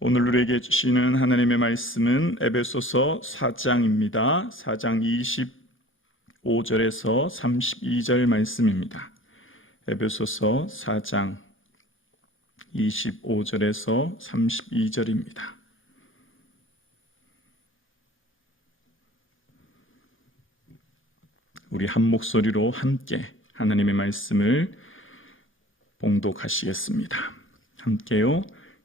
오늘 우리에게 주시는 하나님의 말씀은 에베소서 4장입니다. 4장 25절에서 32절 말씀입니다. 에베소서 4장 25절에서 32절입니다. 우리 한 목소리로 함께 하나님의 말씀을 봉독하시겠습니다. 함께요.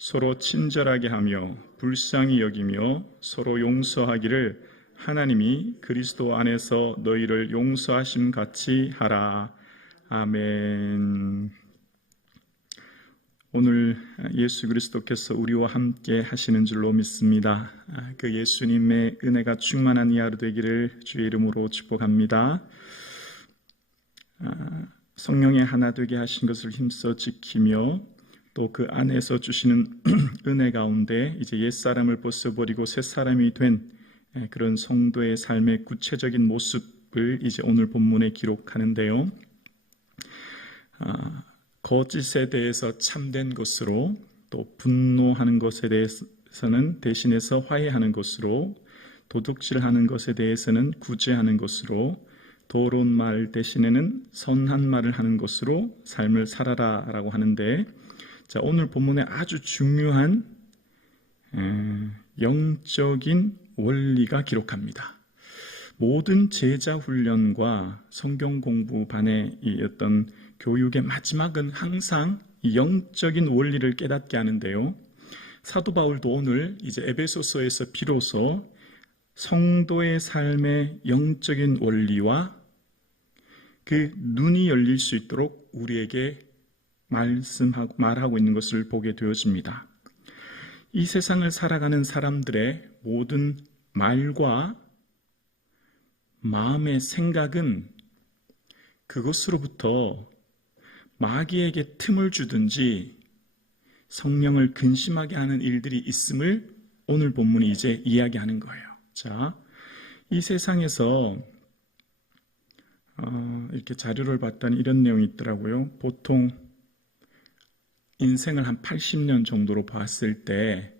서로 친절하게 하며 불쌍히 여기며 서로 용서하기를 하나님이 그리스도 안에서 너희를 용서하심 같이 하라. 아멘. 오늘 예수 그리스도께서 우리와 함께 하시는 줄로 믿습니다. 그 예수님의 은혜가 충만한 이 하루 되기를 주의 이름으로 축복합니다. 성령의 하나 되게 하신 것을 힘써 지키며 또 그 안에서 주시는 은혜 가운데 이제 옛 사람을 벗어버리고 새 사람이 된 그런 성도의 삶의 구체적인 모습을 이제 오늘 본문에 기록하는데요. 거짓에 대해서 참된 것으로 또 분노하는 것에 대해서는 대신해서 화해하는 것으로 도둑질하는 것에 대해서는 구제하는 것으로 도로운 말 대신에는 선한 말을 하는 것으로 삶을 살아라라고 하는데 자 오늘 본문에 아주 중요한 영적인 원리가 기록합니다. 모든 제자 훈련과 성경 공부반의 이 어떤 교육의 마지막은 항상 영적인 원리를 깨닫게 하는데요. 사도 바울도 오늘 이제 에베소서에서 비로소 성도의 삶의 영적인 원리와 그 눈이 열릴 수 있도록 우리에게 말씀하고 말하고 있는 것을 보게 되어집니다. 이 세상을 살아가는 사람들의 모든 말과 마음의 생각은 그것으로부터 마귀에게 틈을 주든지 성령을 근심하게 하는 일들이 있음을 오늘 본문이 이제 이야기하는 거예요. 자, 이 세상에서 어, 이렇게 자료를 봤더니 이런 내용이 있더라고요. 보통 인생을 한 80년 정도로 봤을 때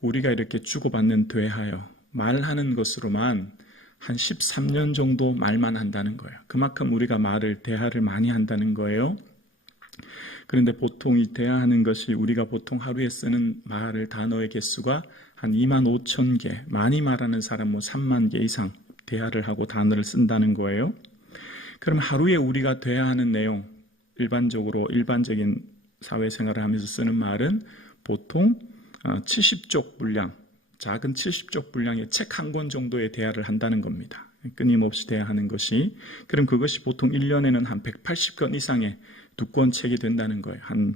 우리가 이렇게 주고받는 대하여 말하는 것으로만 한 13년 정도 말만 한다는 거예요. 그만큼 우리가 말을 대화를 많이 한다는 거예요. 그런데 보통 이 대화하는 것이 우리가 보통 하루에 쓰는 말을 단어의 개수가 한 2만 5천 개, 많이 말하는 사람 뭐 3만 개 이상 대화를 하고 단어를 쓴다는 거예요. 그럼 하루에 우리가 대화하는 내용, 일반적으로 일반적인 사회생활을 하면서 쓰는 말은 보통 70쪽 분량, 작은 70쪽 분량의 책 한 권 정도의 대화를 한다는 겁니다. 끊임없이 대화하는 것이. 그럼 그것이 보통 1년에는 한 180권 이상의 두권 책이 된다는 거예요. 한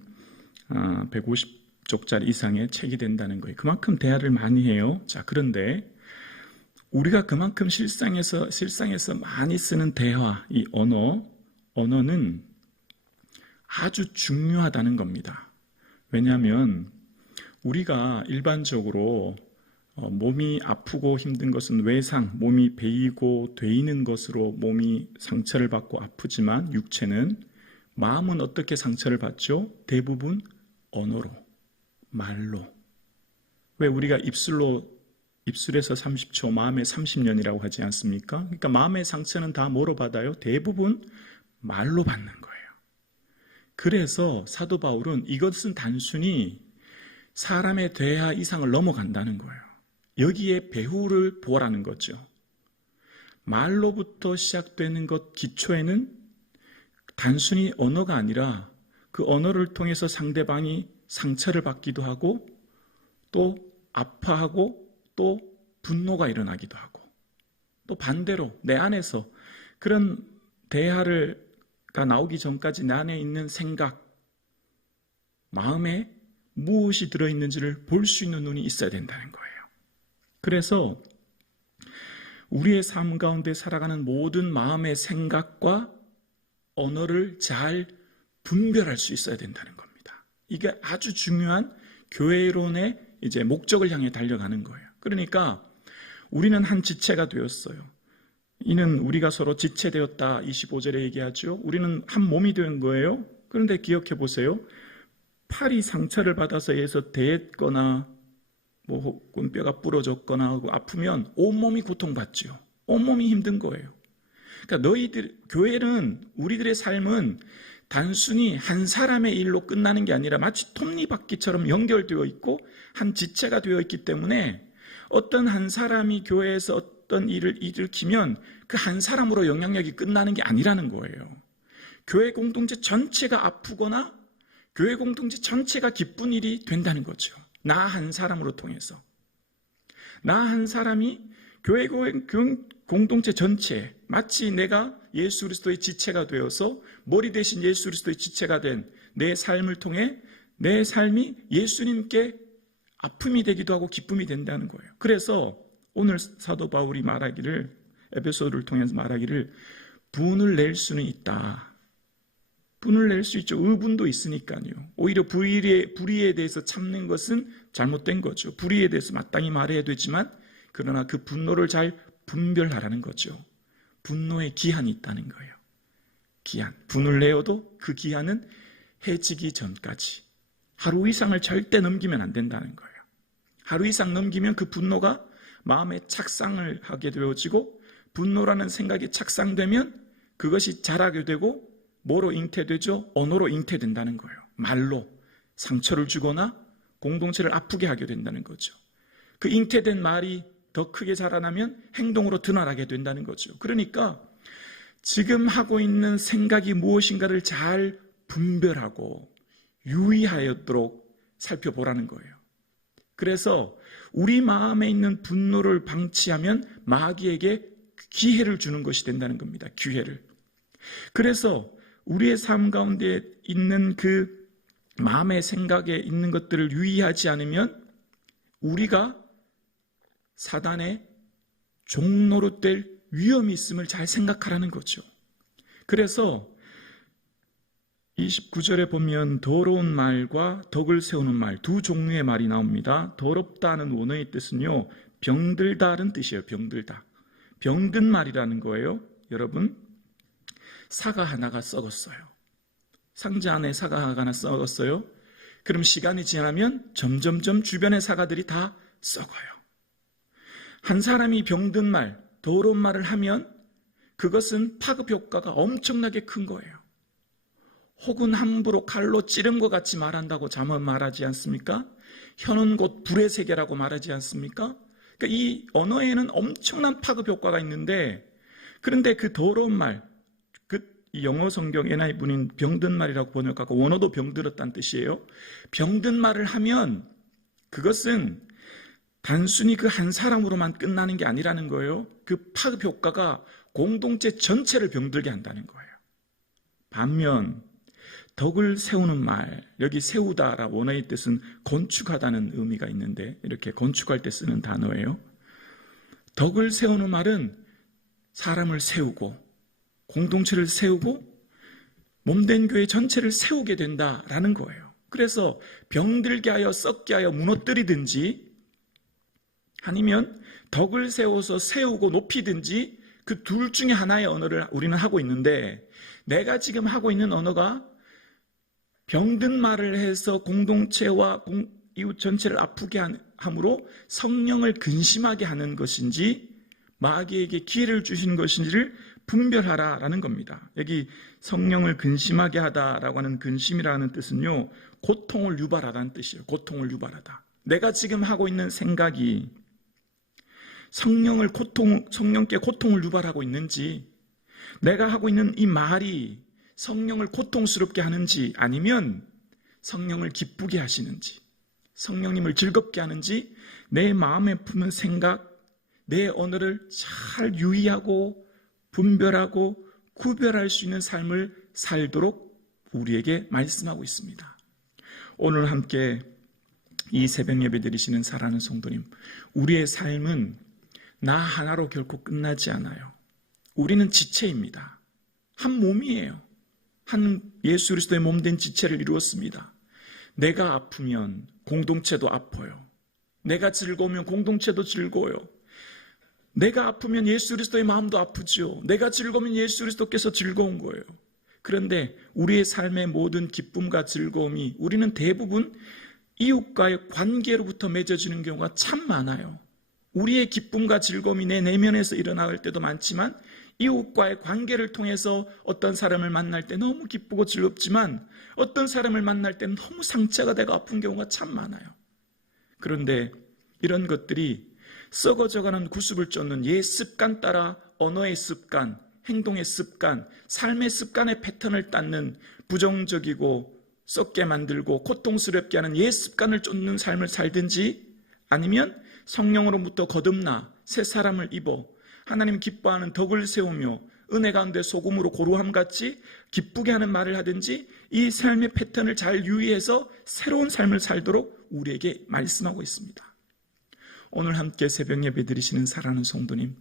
150쪽짜리 아, 이상의 책이 된다는 거예요. 그만큼 대화를 많이 해요. 자, 그런데 우리가 그만큼 실상에서 실상에서 많이 쓰는 대화, 이 언어, 언어는 아주 중요하다는 겁니다. 왜냐하면 우리가 일반적으로 어, 몸이 아프고 힘든 것은 외상, 몸이 베이고 되이는 것으로 몸이 상처를 받고 아프지만 육체는 마음은 어떻게 상처를 받죠? 대부분 언어로, 말로. 왜 우리가 입술로 입술에서 30초, 마음에 30년이라고 하지 않습니까? 그러니까 마음의 상처는 다 뭐로 받아요? 대부분 말로 받는 거예요. 그래서 사도 바울은 이것은 단순히 사람의 대하 이상을 넘어간다는 거예요. 여기에 배후를 보라는 거죠. 말로부터 시작되는 것 기초에는 단순히 언어가 아니라 그 언어를 통해서 상대방이 상처를 받기도 하고 또 아파하고 또 분노가 일어나기도 하고 또 반대로 내 안에서 그런 대화를 가 나오기 전까지 내 안에 있는 생각, 마음에 무엇이 들어있는지를 볼 수 있는 눈이 있어야 된다는 거예요. 그래서 우리의 삶 가운데 살아가는 모든 마음의 생각과 언어를 잘 분별할 수 있어야 된다는 겁니다. 이게 아주 중요한 교회론의 이제 목적을 향해 달려가는 거예요. 그러니까 우리는 한 지체가 되었어요. 이는 우리가 서로 지체되었다. 25절에 얘기하죠. 우리는 한 몸이 된 거예요. 그런데 기억해 보세요. 팔이 상처를 받아서 에서 대했거나 뭐 혹은 뼈가 부러졌거나 하고 아프면 온몸이 고통받죠. 온몸이 힘든 거예요. 그러니까 너희들 교회는 우리들의 삶은 단순히 한 사람의 일로 끝나는 게 아니라 마치 톱니바퀴처럼 연결되어 있고 한 지체가 되어 있기 때문에 어떤 한 사람이 교회에서 어떤 일을 일으키면 그 한 사람으로 영향력이 끝나는 게 아니라는 거예요. 교회 공동체 전체가 아프거나 교회 공동체 전체가 기쁜 일이 된다는 거죠. 나 한 사람으로 통해서. 나 한 사람이 교회 공동체 전체 마치 내가 예수 그리스도의 지체가 되어서 머리 대신 예수 그리스도의 지체가 된 내 삶을 통해 내 삶이 예수님께 아픔이 되기도 하고 기쁨이 된다는 거예요. 그래서 오늘 사도 바울이 말하기를 에베소를 통해서 말하기를 분을 낼 수는 있다. 분을 낼 수 있죠. 의분도 있으니까요. 오히려 불의에, 불의에 대해서 참는 것은 잘못된 거죠. 불의에 대해서 마땅히 말해야 되지만 그러나 그 분노를 잘 분별하라는 거죠. 분노의 기한이 있다는 거예요. 기한. 분을 내어도 그 기한은 해지기 전까지. 하루 이상을 절대 넘기면 안 된다는 거예요. 하루 이상 넘기면 그 분노가 마음에 착상을 하게 되어지고 분노라는 생각이 착상되면 그것이 자라게 되고 뭐로 잉태되죠? 언어로 잉태된다는 거예요. 말로 상처를 주거나 공동체를 아프게 하게 된다는 거죠. 그 잉태된 말이 더 크게 자라나면 행동으로 드러나게 된다는 거죠. 그러니까 지금 하고 있는 생각이 무엇인가를 잘 분별하고 유의하였도록 살펴보라는 거예요. 그래서 우리 마음에 있는 분노를 방치하면 마귀에게 기회를 주는 것이 된다는 겁니다. 기회를. 그래서 우리의 삶 가운데 있는 그 마음의 생각에 있는 것들을 유의하지 않으면 우리가 사단의 종로로 될 위험이 있음을 잘 생각하라는 거죠. 그래서 29절에 보면 더러운 말과 덕을 세우는 말 두 종류의 말이 나옵니다. 더럽다는 원어의 뜻은요. 병들다는 뜻이에요. 병들다. 병든 말이라는 거예요. 여러분 사과 하나가 썩었어요. 상자 안에 사과 하나 썩었어요. 그럼 시간이 지나면 점점점 주변의 사과들이 다 썩어요. 한 사람이 병든 말, 더러운 말을 하면 그것은 파급 효과가 엄청나게 큰 거예요. 혹은 함부로 칼로 찌른 것 같이 말한다고 잠언 말하지 않습니까? 혀는 곧 불의 세계라고 말하지 않습니까? 그러니까 이 언어에는 엄청난 파급 효과가 있는데 그런데 그 더러운 말, 그 영어 성경 NI 분인 병든 말이라고 번역하고 원어도 병들었다는 뜻이에요. 병든 말을 하면 그것은 단순히 그 한 사람으로만 끝나는 게 아니라는 거예요. 그 파급 효과가 공동체 전체를 병들게 한다는 거예요. 반면 덕을 세우는 말, 여기 세우다라 원어의 뜻은 건축하다는 의미가 있는데 이렇게 건축할 때 쓰는 단어예요. 덕을 세우는 말은 사람을 세우고 공동체를 세우고 몸된 교회 전체를 세우게 된다라는 거예요. 그래서 병들게 하여 썩게 하여 무너뜨리든지 아니면 덕을 세워서 세우고 높이든지 그 둘 중에 하나의 언어를 우리는 하고 있는데 내가 지금 하고 있는 언어가 병든 말을 해서 공동체와 이웃 전체를 아프게 함으로 성령을 근심하게 하는 것인지 마귀에게 기회를 주신 것인지를 분별하라라는 겁니다. 여기 성령을 근심하게 하다라고 하는 근심이라는 뜻은요, 고통을 유발하다는 뜻이에요. 고통을 유발하다. 내가 지금 하고 있는 생각이 성령을 고통, 성령께 고통을 유발하고 있는지, 내가 하고 있는 이 말이 성령을 고통스럽게 하는지 아니면 성령을 기쁘게 하시는지, 성령님을 즐겁게 하는지 내 마음에 품은 생각, 내 언어를 잘 유의하고 분별하고 구별할 수 있는 삶을 살도록 우리에게 말씀하고 있습니다. 오늘 함께 이 새벽 예배 드리시는 사랑하는 성도님, 우리의 삶은 나 하나로 결코 끝나지 않아요. 우리는 지체입니다. 한 몸이에요. 한 예수 그리스도의 몸된 지체를 이루었습니다. 내가 아프면 공동체도 아파요. 내가 즐거우면 공동체도 즐거워요. 내가 아프면 예수 그리스도의 마음도 아프죠. 내가 즐거우면 예수 그리스도께서 즐거운 거예요. 그런데 우리의 삶의 모든 기쁨과 즐거움이 우리는 대부분 이웃과의 관계로부터 맺어지는 경우가 참 많아요. 우리의 기쁨과 즐거움이 내 내면에서 일어날 때도 많지만 이웃과의 관계를 통해서 어떤 사람을 만날 때 너무 기쁘고 즐겁지만 어떤 사람을 만날 때 너무 상처가 되고 아픈 경우가 참 많아요. 그런데 이런 것들이 썩어져가는 구습을 쫓는 옛 습관 따라 언어의 습관, 행동의 습관, 삶의 습관의 패턴을 닦는 부정적이고 썩게 만들고 고통스럽게 하는 옛 습관을 쫓는 삶을 살든지 아니면 성령으로부터 거듭나 새 사람을 입어 하나님 기뻐하는 덕을 세우며 은혜 가운데 소금으로 고루함 같이 기쁘게 하는 말을 하든지 이 삶의 패턴을 잘 유의해서 새로운 삶을 살도록 우리에게 말씀하고 있습니다. 오늘 함께 새벽 예배 드리시는 사랑하는 성도님,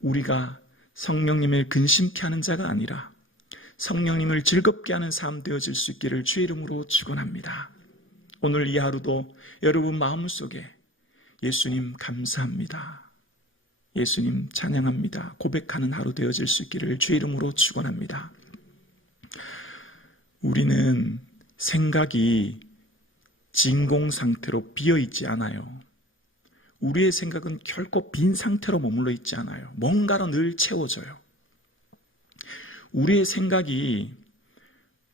우리가 성령님을 근심케 하는 자가 아니라 성령님을 즐겁게 하는 삶 되어질 수 있기를 주의 이름으로 축원합니다. 오늘 이 하루도 여러분 마음속에 예수님 감사합니다. 예수님 찬양합니다. 고백하는 하루 되어질 수 있기를 주의 이름으로 축원합니다. 우리는 생각이 진공 상태로 비어 있지 않아요. 우리의 생각은 결코 빈 상태로 머물러 있지 않아요. 뭔가로 늘 채워져요. 우리의 생각이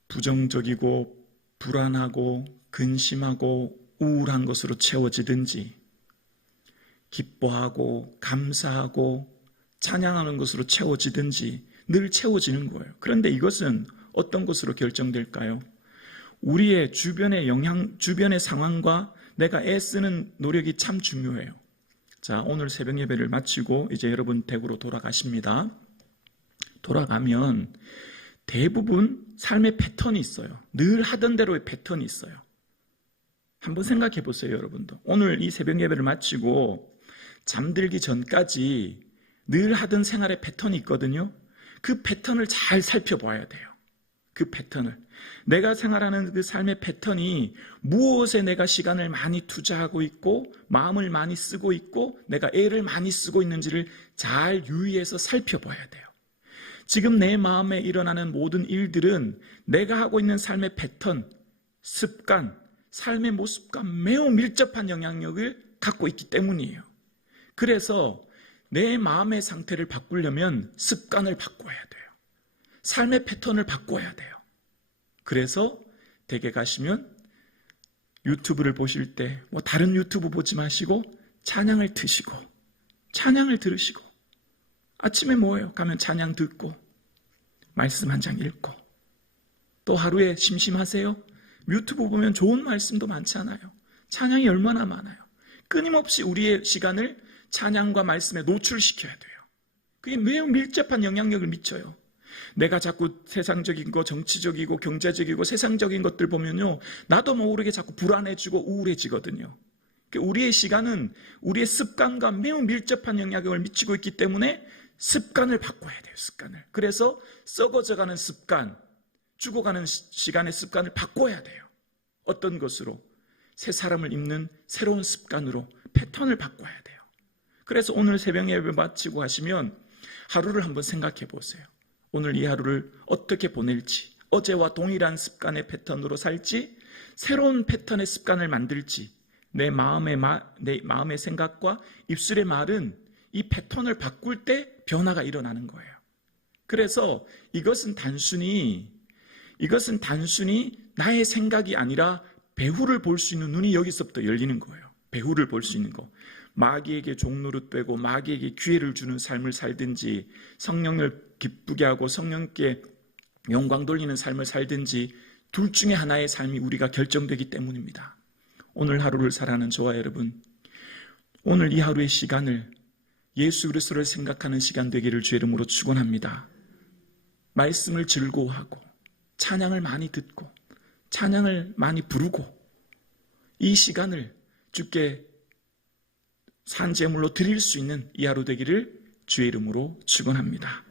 부정적이고 불안하고 근심하고 우울한 것으로 채워지든지 기뻐하고 감사하고 찬양하는 것으로 채워지든지 늘 채워지는 거예요. 그런데 이것은 어떤 것으로 결정될까요? 우리의 주변의 영향, 주변의 상황과 내가 애쓰는 노력이 참 중요해요. 자, 오늘 새벽 예배를 마치고 이제 여러분 댁으로 돌아가십니다. 돌아가면 대부분 삶의 패턴이 있어요. 늘 하던 대로의 패턴이 있어요. 한번 생각해 보세요, 여러분도. 오늘 이 새벽 예배를 마치고 잠들기 전까지 늘 하던 생활의 패턴이 있거든요. 그 패턴을 잘 살펴봐야 돼요. 그 패턴을. 내가 생활하는 그 삶의 패턴이 무엇에 내가 시간을 많이 투자하고 있고 마음을 많이 쓰고 있고 내가 애를 많이 쓰고 있는지를 잘 유의해서 살펴봐야 돼요. 지금 내 마음에 일어나는 모든 일들은 내가 하고 있는 삶의 패턴, 습관, 삶의 모습과 매우 밀접한 영향력을 갖고 있기 때문이에요. 그래서 내 마음의 상태를 바꾸려면 습관을 바꿔야 돼요. 삶의 패턴을 바꿔야 돼요. 그래서 댁에 가시면 유튜브를 보실 때 뭐 다른 유튜브 보지 마시고 찬양을 트시고 찬양을 들으시고 아침에 뭐예요? 가면 찬양 듣고 말씀 한 장 읽고 또 하루에 심심하세요? 유튜브 보면 좋은 말씀도 많잖아요. 찬양이 얼마나 많아요. 끊임없이 우리의 시간을 찬양과 말씀에 노출시켜야 돼요. 그게 매우 밀접한 영향력을 미쳐요. 내가 자꾸 세상적인 거, 정치적이고 경제적이고 세상적인 것들 보면요. 나도 모르게 자꾸 불안해지고 우울해지거든요. 그러니까 우리의 시간은 우리의 습관과 매우 밀접한 영향력을 미치고 있기 때문에 습관을 바꿔야 돼요, 습관을. 그래서 썩어져가는 습관, 죽어가는 시간의 습관을 바꿔야 돼요. 어떤 것으로? 새 사람을 입는 새로운 습관으로 패턴을 바꿔야 돼요. 그래서 오늘 새벽 예배 마치고 하시면 하루를 한번 생각해 보세요. 오늘 이 하루를 어떻게 보낼지, 어제와 동일한 습관의 패턴으로 살지, 새로운 패턴의 습관을 만들지, 내 마음의, 마, 내 마음의 생각과 입술의 말은 이 패턴을 바꿀 때 변화가 일어나는 거예요. 그래서 이것은 단순히, 이것은 단순히 나의 생각이 아니라 배후를 볼 수 있는 눈이 여기서부터 열리는 거예요. 배후를 볼 수 있는 거. 마귀에게 종노릇되고 마귀에게 기회를 주는 삶을 살든지 성령을 기쁘게 하고 성령께 영광 돌리는 삶을 살든지 둘 중에 하나의 삶이 우리가 결정되기 때문입니다. 오늘 하루를 살아가는 저와 여러분, 오늘 이 하루의 시간을 예수 그리스도를 생각하는 시간 되기를 주 이름으로 축원합니다. 말씀을 즐거워하고 찬양을 많이 듣고 찬양을 많이 부르고 이 시간을 주께 산제물로 드릴 수 있는 이 하루 되기를 주의 이름으로 축원합니다.